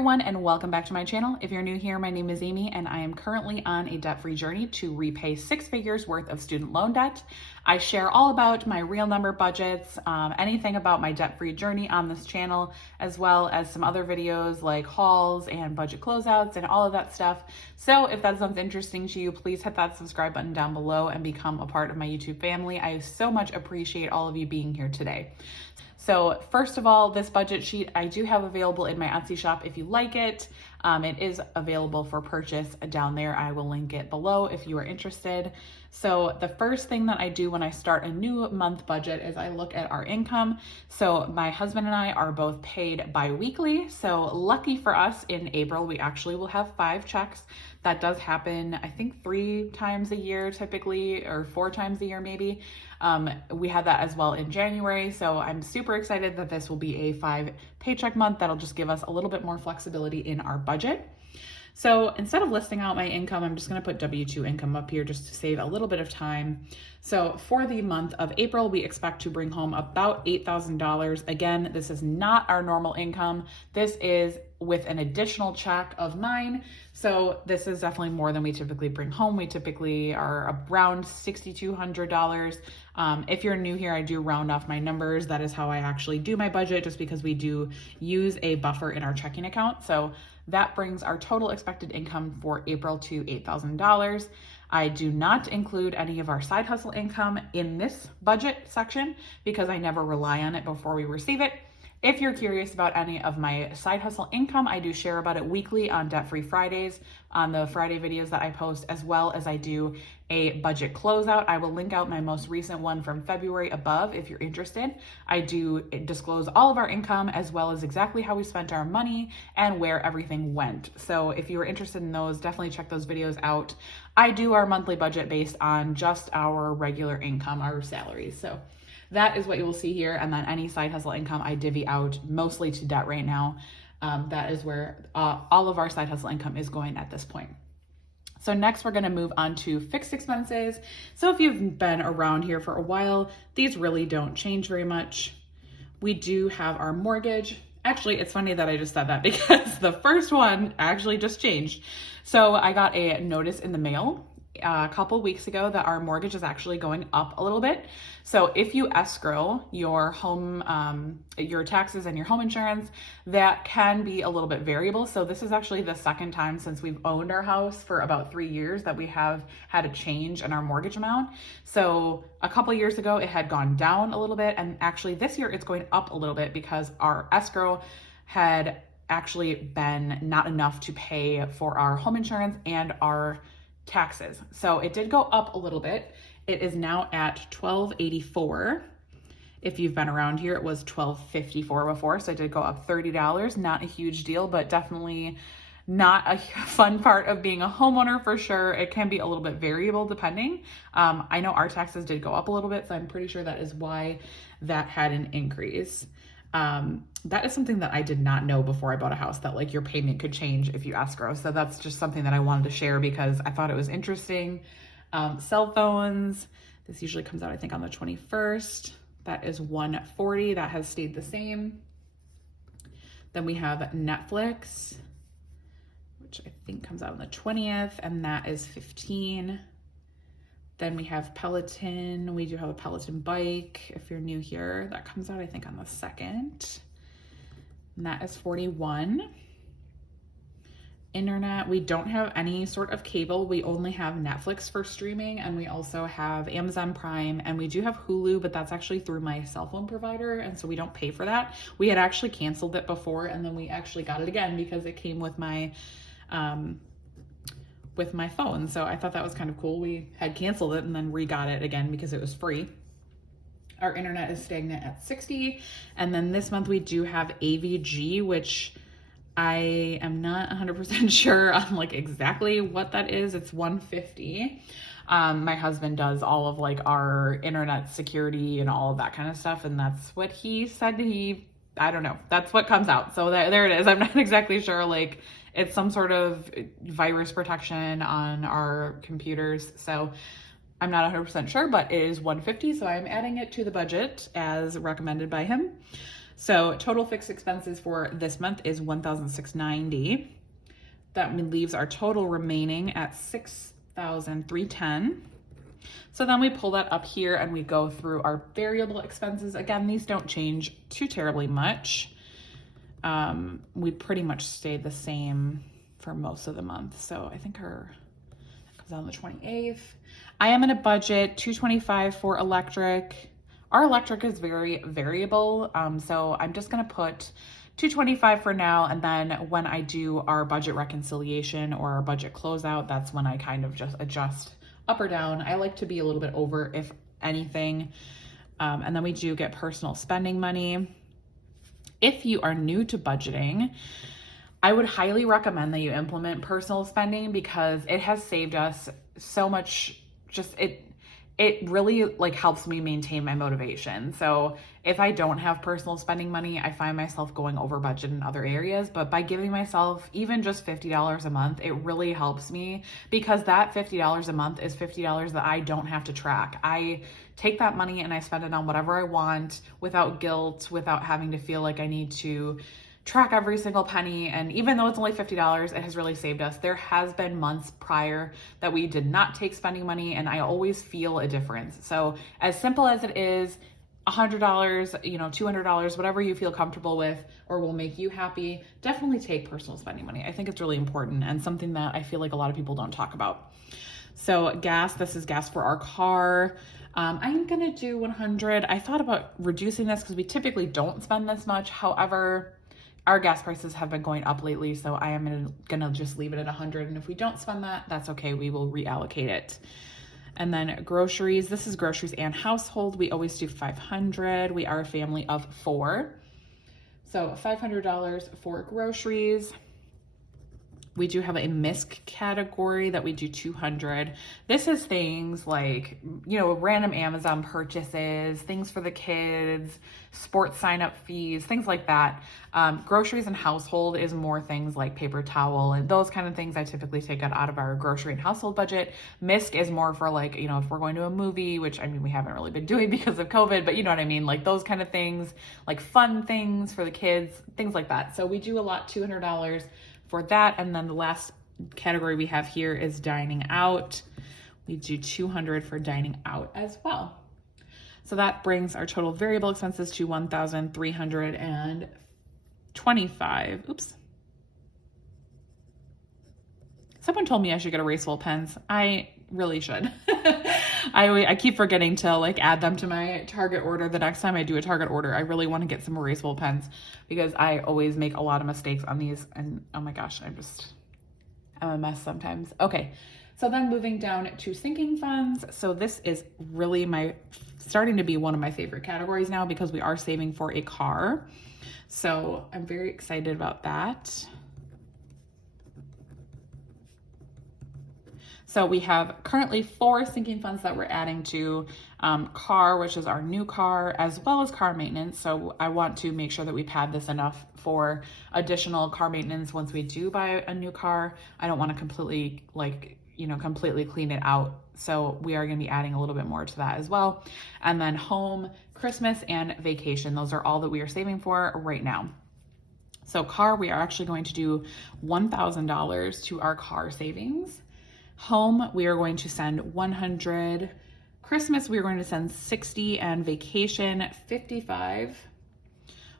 everyone, and welcome back to my channel. If you're new here, my name is Amy and I am currently on a debt-free journey to repay 6 figures worth of student loan debt. I share all about my real number budgets, anything about my debt-free journey on this channel, as well as some other videos like hauls and budget closeouts and all of that stuff. So if that sounds interesting to you, please hit that subscribe button down below and become a part of my YouTube family. I so much appreciate all of you being here today. So first of all, this budget sheet I do have available in my Etsy shop if you like it. It is available for purchase down there. I will link it below if you are interested. So the first thing that I do when I start a new month budget is I look at our income. So my husband and I are both paid bi-weekly. So lucky for us, in April, we actually will have 5 checks. That does happen, I think 3 times a year typically, or 4 times a year maybe. We had that as well in January. So I'm super excited that this will be a 5 paycheck month. That'll just give us a little bit more flexibility in our budget. So instead of listing out my income, I'm just going to put W-2 income up here just to save a little bit of time. So for the month of April, we expect to bring home about $8,000. Again, this is not our normal income. This is with an additional check of mine. So this is definitely more than we typically bring home. We typically are around $6,200. If you're new here, I do round off my numbers. That is how I actually do my budget, just because we do use a buffer in our checking account. So that brings our total expected income for April to $8,000. I do not include any of our side hustle income in this budget section because I never rely on it before we receive it. If you're curious about any of my side hustle income, I do share about it weekly on Debt Free Fridays, on the Friday videos that I post, as well as I do a budget closeout. I will link out my most recent one from February above if you're interested. I do disclose all of our income as well as exactly how we spent our money and where everything went. So if you're interested in those, definitely check those videos out. I do our monthly budget based on just our regular income, our salaries. So that is what you will see here. And then any side hustle income I divvy out mostly to debt right now. That is where all of our side hustle income is going at this point. So next we're gonna move on to fixed expenses. So if you've been around here for a while, these really don't change very much. We do have our mortgage. Actually, it's funny that I just said that because the first one actually just changed. So I got a notice in the mail a couple weeks ago that our mortgage is actually going up a little bit. So if you escrow your home, your taxes and your home insurance, that can be a little bit variable. So this is actually the second time since we've owned our house for about 3 years that we have had a change in our mortgage amount. So a couple years ago, it had gone down a little bit. And actually this year it's going up a little bit because our escrow had actually been not enough to pay for our home insurance and our taxes. So it did go up a little bit. It is now at $1,284. If you've been around here, it was $1,254 before. So it did go up $30. Not a huge deal, but definitely not a fun part of being a homeowner for sure. It can be a little bit variable depending. I know our taxes did go up a little bit, so I'm pretty sure that is why that had an increase. That is something that I did not know before I bought a house, that like your payment could change if you escrow. So that's just something that I wanted to share because I thought it was interesting. Cell phones, this usually comes out, I think, on the 21st. That is $140. That has stayed the same. Then we have Netflix, which I think comes out on the 20th, and that is $15. Then we have Peloton. We do have a Peloton bike. If you're new here, that comes out, I think, on the 2nd. And that is $41. Internet, we don't have any sort of cable. We only have Netflix for streaming, and we also have Amazon Prime, and we do have Hulu, but that's actually through my cell phone provider, and so we don't pay for that. We had actually canceled it before, and then we actually got it again because it came with my phone. So I thought that was kind of cool. We had canceled it and then re-got it again because it was free. Our internet is stagnant at 60. And then this month we do have AVG, which I am not 100% sure on like exactly what that is. It's $150. My husband does all of like our internet security and all of that kind of stuff. And that's what he said I don't know. That's what comes out. So there it is. I'm not exactly sure. Like it's some sort of virus protection on our computers. So I'm not 100% sure, but it is $150. So I'm adding it to the budget as recommended by him. So total fixed expenses for this month is $1,690. That leaves our total remaining at $6,310. So then we pull that up here and we go through our variable expenses. Again, these don't change too terribly much. We pretty much stayed the same for most of the month. So I think her comes out on the 28th. I am in a budget, $225 for electric. Our electric is very variable. So I'm just gonna put $225 for now. And then when I do our budget reconciliation or our budget closeout, that's when I kind of just adjust up or down. I like to be a little bit over if anything. And then we do get personal spending money. If you are new to budgeting, I would highly recommend that you implement personal spending because it has saved us so much. Just it really like helps me maintain my motivation. So if I don't have personal spending money, I find myself going over budget in other areas, but by giving myself even just $50 a month, it really helps me because that $50 a month is $50 that I don't have to track. I take that money and I spend it on whatever I want without guilt, without having to feel like I need to track every single penny. And even though it's only $50, it has really saved us. There has been months prior that we did not take spending money and I always feel a difference. So as simple as it is, $100, $200, whatever you feel comfortable with or will make you happy, definitely take personal spending money. I think it's really important and something that I feel like a lot of people don't talk about. So gas, this is gas for our car. I'm gonna do 100. I thought about reducing this because we typically don't spend this much. However, our gas prices have been going up lately, so I am gonna just leave it at 100. And if we don't spend that, that's okay. We will reallocate it. And then groceries. This is groceries and household. We always do 500. We are a family of 4. So $500 for groceries. We do have a MISC category that we do 200. This is things like, random Amazon purchases, things for the kids, sports sign-up fees, things like that. Groceries and household is more things like paper towel and those kind of things I typically take out of our grocery and household budget. MISC is more for like, if we're going to a movie, which we haven't really been doing because of COVID, but you know what I mean? Like those kind of things, like fun things for the kids, things like that. So we do a lot, $200 for that. And then the last category we have here is dining out. We do 200 for dining out as well. So that brings our total variable expenses to 1,325. Oops. Someone told me I should get erasable pens. I really should. I keep forgetting to add them to my Target order. The next time I do a Target order, I really want to get some erasable pens because I always make a lot of mistakes on these. And oh my gosh, I'm a mess sometimes. Okay. So then moving down to sinking funds. So this is really starting to be one of my favorite categories now because we are saving for a car. So I'm very excited about that. So we have currently 4 sinking funds that we're adding to car, which is our new car, as well as car maintenance. So I want to make sure that we pad this enough for additional car maintenance once we do buy a new car. I don't want to completely clean it out. So we are going to be adding a little bit more to that as well. And then home, Christmas, and vacation. Those are all that we are saving for right now. So car, we are actually going to do $1,000 to our car savings. Home, we are going to send 100. Christmas, we are going to send 60, and vacation 55,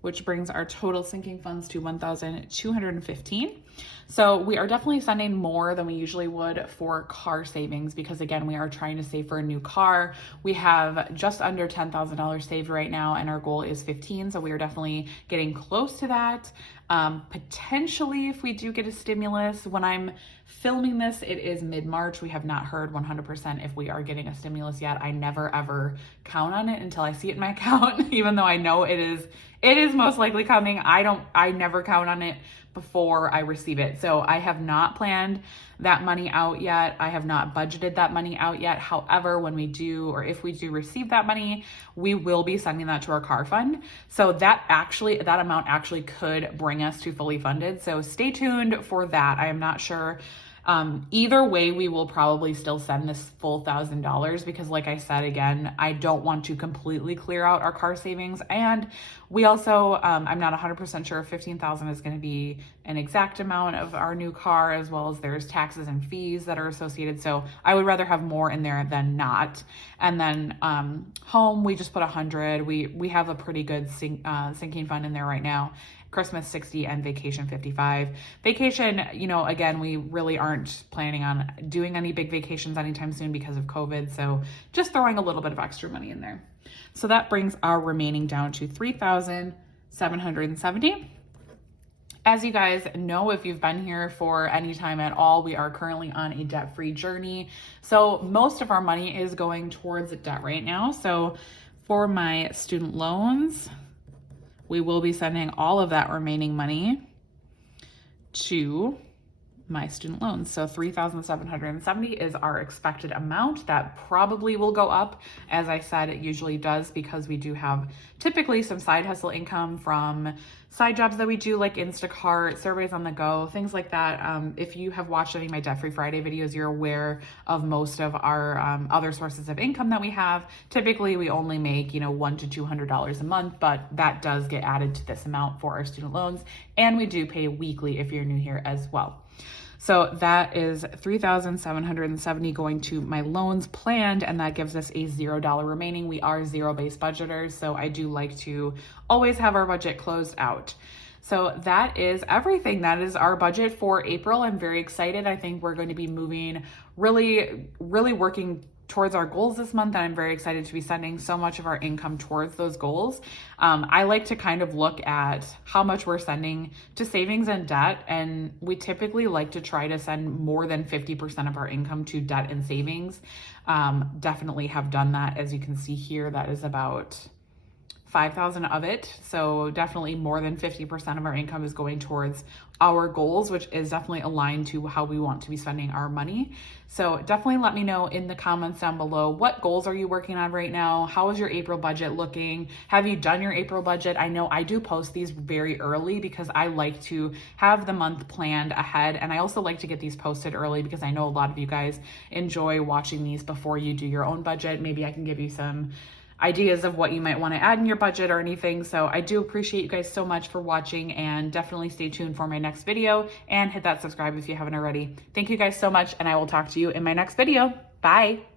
which brings our total sinking funds to 1,215. So we are definitely sending more than we usually would for car savings because again, we are trying to save for a new car. We have just under $10,000 saved right now and our goal is 15. So we are definitely getting close to that. Potentially if we do get a stimulus, when I'm filming this, it is mid-March. We have not heard 100% if we are getting a stimulus yet. I never ever count on it until I see it in my account, even though I know it is most likely coming. I never count on it before I receive it. So I have not planned that money out yet. I have not budgeted that money out yet. However, when we do, or if we do receive that money, we will be sending that to our car fund. So that amount actually could bring us to fully funded. So stay tuned for that. I am not sure Either way, we will probably still send this full $1,000 because, like I said, again, I don't want to completely clear out our car savings. And we also, I'm not 100% sure if 15,000 is going to be an exact amount of our new car, as well as there's taxes and fees that are associated. So I would rather have more in there than not. And then home, we just put 100. We have a pretty good sinking fund in there right now. Christmas 60 and vacation 55. Vacation, again, we really aren't planning on doing any big vacations anytime soon because of COVID. So just throwing a little bit of extra money in there. So that brings our remaining down to $3,770. As you guys know, if you've been here for any time at all, we are currently on a debt-free journey. So most of our money is going towards debt right now. So for my student loans, we will be sending all of that remaining money to my student loans. So $3,770 is our expected amount. That probably will go up. As I said, it usually does because we do have typically some side hustle income from side jobs that we do, like Instacart, surveys on the go, things like that. If you have watched any of my Debt Free Friday videos, you're aware of most of our other sources of income that we have. Typically, we only make, $100 to $200 a month, but that does get added to this amount for our student loans. And we do pay weekly if you're new here as well. So that is $3,770 going to my loans planned, and that gives us a $0 remaining. We are zero-based budgeters, so I do like to always have our budget closed out. So that is everything. That is our budget for April. I'm very excited. I think we're going to be moving really working towards our goals this month, and I'm very excited to be sending so much of our income towards those goals. I like to kind of look at how much we're sending to savings and debt, and we typically like to try to send more than 50% of our income to debt and savings. Definitely have done that. As you can see here, that is about 5,000 of it. So definitely more than 50% of our income is going towards our goals, which is definitely aligned to how we want to be spending our money. So definitely let me know in the comments down below, what goals are you working on right now? How is your April budget looking? Have you done your April budget? I know I do post these very early because I like to have the month planned ahead. And I also like to get these posted early because I know a lot of you guys enjoy watching these before you do your own budget. Maybe I can give you some ideas of what you might want to add in your budget or anything. So I do appreciate you guys so much for watching, and definitely stay tuned for my next video and hit that subscribe if you haven't already. Thank you guys so much, and I will talk to you in my next video. Bye.